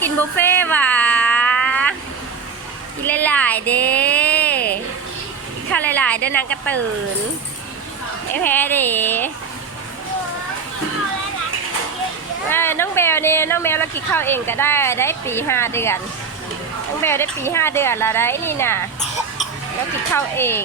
กินบุฟเฟ่หวะกินหลายๆเด้ข้าวหลายๆเด้อนางกระตื่นไอ้แพ้เด้น้องเบลเนี่ยน้องเบลเรากินข้าวเองก็ได้ปี5 เดือนน้องเบลได้ปี5 เดือนแล้วได้นี่น่ะแล้วกินข้าวเอง